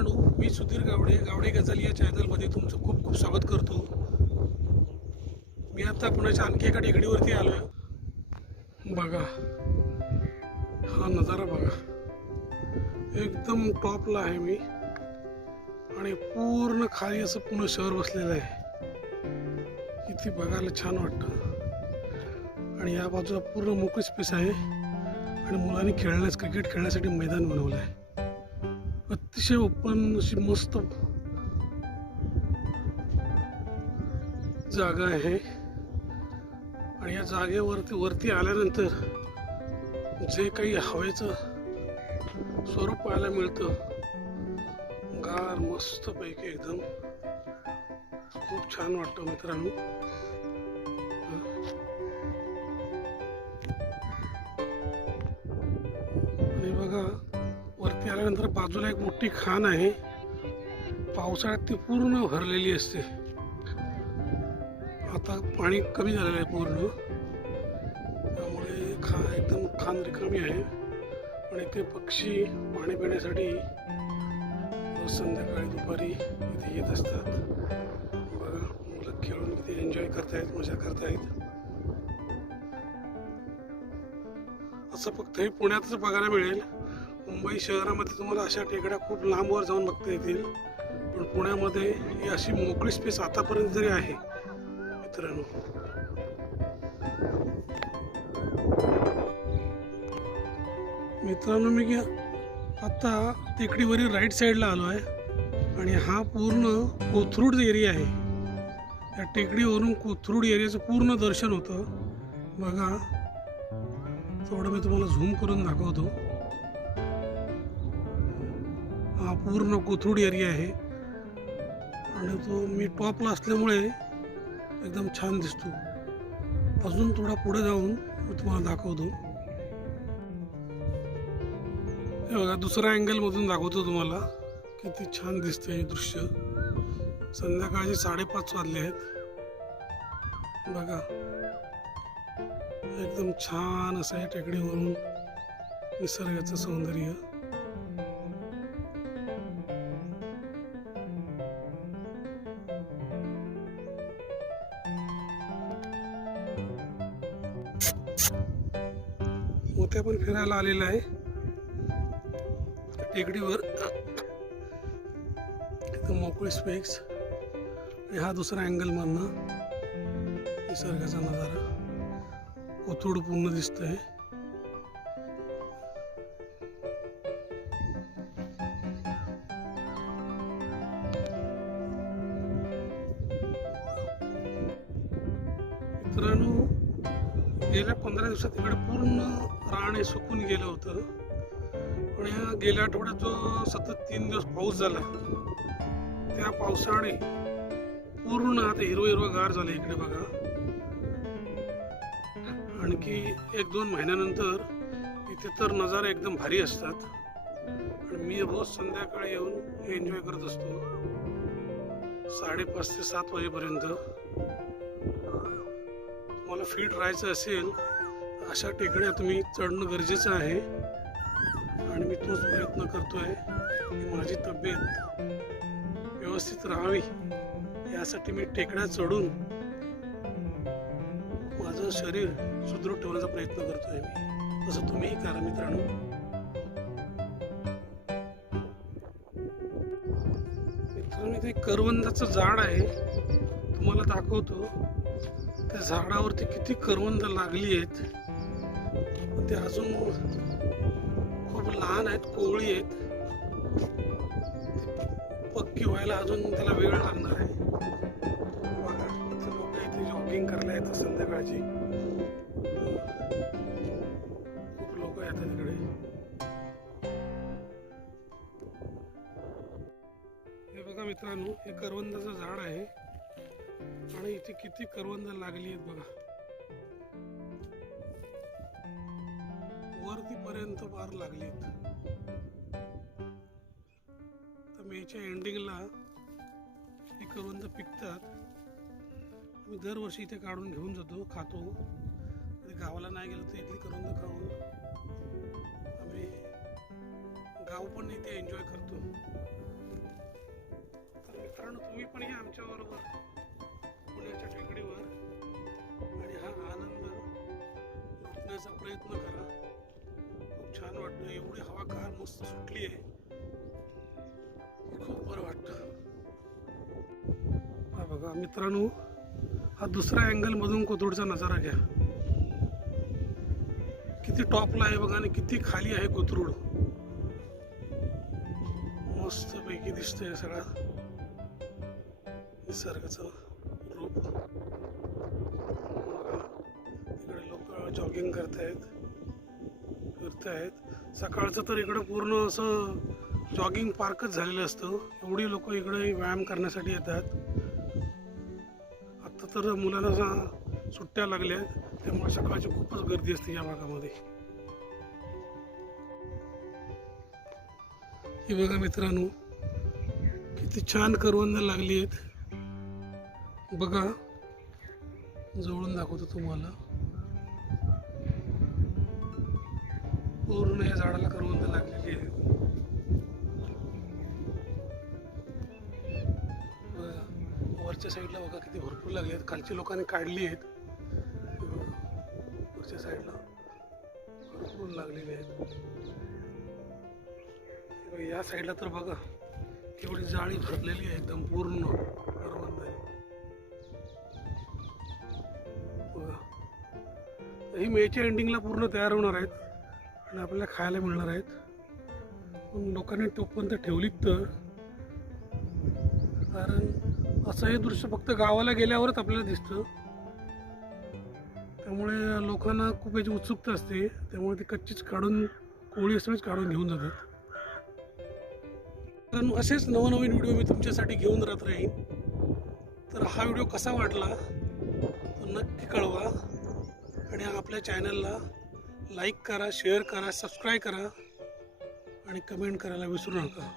मित्रांनो, मी सुधीर गावडे गावडे गझल या चॅनलमध्ये तुमचं खूप खूप स्वागत करतो. मी आता पुण्याच्या आणखी एका टेकडीवरती आलो आहे. बघा हा नजारा बघा, एकदम टॉपला आहे मी आणि पूर्ण खाली असं पुणे शहर बसलेलं आहे. किती बघायला छान वाटतं. आणि या बाजूला पूर्ण मोकळी स्पेस आहे आणि मुलांनी क्रिकेट खेळण्यासाठी मैदान बनवलं आहे. अतिशय ओपन अशी मस्त जागा आहे. आणि या जागेवरती आल्यानंतर जे काही हवेचं स्वरूप पाहायला मिळतं, गार मस्त पैकी एकदम खूप छान वाटतं मित्रांनो. आणि बघा वरती आल्यानंतर बाजूला एक मोठी खाण आहे. पावसाळ्यात ती पूर्ण भरलेली असते. आता पाणी कमी झालेलं आहे पूर्ण, त्यामुळे एकदम खाण रिकामी आहे. आणि ते पक्षी पाणी पिण्यासाठी संध्याकाळी दुपारी इथे येत असतात. बघा मुलं खेळून किती एन्जॉय करतायत, मजा करतायत. असं फक्त हे पुण्यातच बघायला मिळेल. मुंबई शहरामध्ये तुम्हाला अशा टेकड्या खूप लांबवर जाऊन बघता येतील, पण पुण्यामध्ये ही अशी मोकळी स्पेस आतापर्यंत जरी आहे मित्रांनो. मी आता टेकडीवरील राईट साईडला आलो आहे आणि हा पूर्ण कोथरूड एरिया आहे. या टेकडीवरून कोथरूड एरियाचं पूर्ण दर्शन होतं. बघा थोडं मी तुम्हाला झूम करून दाखवतो. हा पूर्ण कोथरूड एरिया आहे आणि तो मी टॉपला असल्यामुळे एकदम छान दिसतो. अजून थोडा पुढे जाऊन मी तुम्हाला दाखवतो. हे बघा दुसऱ्या अँगलमधून दाखवतो तुम्हाला. किती छान दिसतंय हे दृश्य. संध्याकाळचे 5:30 वाजले आहेत. बघा एकदम छान असं आहे टेकडीवरून निसर्गाचं सौंदर्य. मोत्या पण फिरायला आलेला आहे टेकडीवर. एकदम मोकळी स्पेस. आणि हा दुसरा अँगल मधनं निसर्गाचा नजारा कोथरूड पूर्ण दिसतंय. मित्रांनो गेल्या 15 दिवसात इकडे पूर्ण रान सुकून गेलं होतं. पण या गेल्या आठवड्यात जो सतत 3 दिवस पाऊस झाला, त्या पावसाने पूर्ण आता हिरवं गार झालं इकडे. बघा आणखी 1-2 महिन्यानंतर इथे तर नजारे एकदम भारी असतात. आणि मी रोज संध्याकाळी येऊन एन्जॉय करत असतो 5:30 ते 7 वाजेपर्यंत. मला फिट राहायचं असेल अशा टेकड्या तुम्ही चढणं गरजेचं आहे. आणि मी तोच प्रयत्न करतोय की माझी तब्येत व्यवस्थित राहावी, यासाठी मी टेकड्या चढून माझं शरीर सुदृढ ठेवण्याचा प्रयत्न करतोय मी. तसं तुम्हीही करा मित्रांनो. इथे करवंदाचं झाड आहे, तुम्हाला दाखवतो. त्या झाडावरती किती करवंद लागली आहेत. ते अजून खूप लहान आहेत, कोवळी आहेत. पक्की व्हायला अजून त्याला वेळ लागणार आहे. बघा इथे लोक इथे जॉगिंग करायला येतात संध्याकाळची. खूप लोक येतात इकडे. हे बघा मित्रांनो, हे करवंदाचं झाड आहे आणि इथे किती करवंद लागली आहेत बघा. वरती पर्यंत फार लागली आहेत. तर मेच्या एंडिंगला हे करवंद पिकतात. मी दरवर्षी इथे काढून घेऊन जातो, खातो. गावाला नाही गेलो तर इथली करवंद खाऊन आम्ही गाव पण इथे एन्जॉय करतो. मित्रांनो, तुम्ही पण या आमच्याबरोबर पुण्याच्या टेकडीवर आणि हा आनंद लुटण्याचा प्रयत्न करा. खूप छान वाटतं. एवढी हवागार मस्त सुटली आहे, खूप बरं वाटतं. हा बघा मित्रांनो, हा दुसरा अँगल मधून कोथरूडचा नजारा घ्या. किती टॉपला आहे बघा आणि किती खाली आहे कोथरूड. मस्त पैकी दिसतंय सगळा निसर्गाचं रूप. इकडे लोक जॉगिंग करतायत, फिरतायत. सकाळचं तर इकडं पूर्ण असं जॉगिंग पार्कच झालेलं असतं. एवढी लोक इकडे व्यायाम करण्यासाठी येतात. आता तर मुलांना सुट्ट्या लागल्या, त्यामुळे सकाळची खूपच गर्दी असते या भागामध्ये. ही बघा मित्रांनो, किती छान करवंद लागली आहेत बघा. जवळून दाखवतो तुम्हाला. पूर्ण या झाडाला करवंद लागलेली आहे बघा. वरच्या साईडला बघा किती भरपूर लागले आहेत. खालच्या लोकांनी काढली आहेत. वरच्या साईडला भरपूर लागलेले आहेत. या साईडला तर बघा केवढी जाळी भरलेली आहे एकदम पूर्ण करवंद आहे बघा. ही मेच्या एंडिंगला पूर्ण तयार होणार आहेत आणि आपल्याला खायला मिळणार आहेत. पण लोकांनी तोपर्यंत ठेवलीत तर, कारण असं हे दृश्य फक्त गावाला गेल्यावरच आपल्याला दिसतं. त्यामुळे लोकांना खूप याची उत्सुकता असते. त्यामुळे ती कच्चीच काढून, कोळी असतानाच काढून घेऊन जातात. कारण असेच नवनवीन व्हिडिओ मी तुमच्यासाठी घेऊन राहत राहीन. तर हा व्हिडिओ कसा वाटला तो नक्की कळवा आणि आपल्या चॅनलला लाईक करा, शेअर करा, सबस्क्राईब करा आणि कमेंट करायला विसरू नका.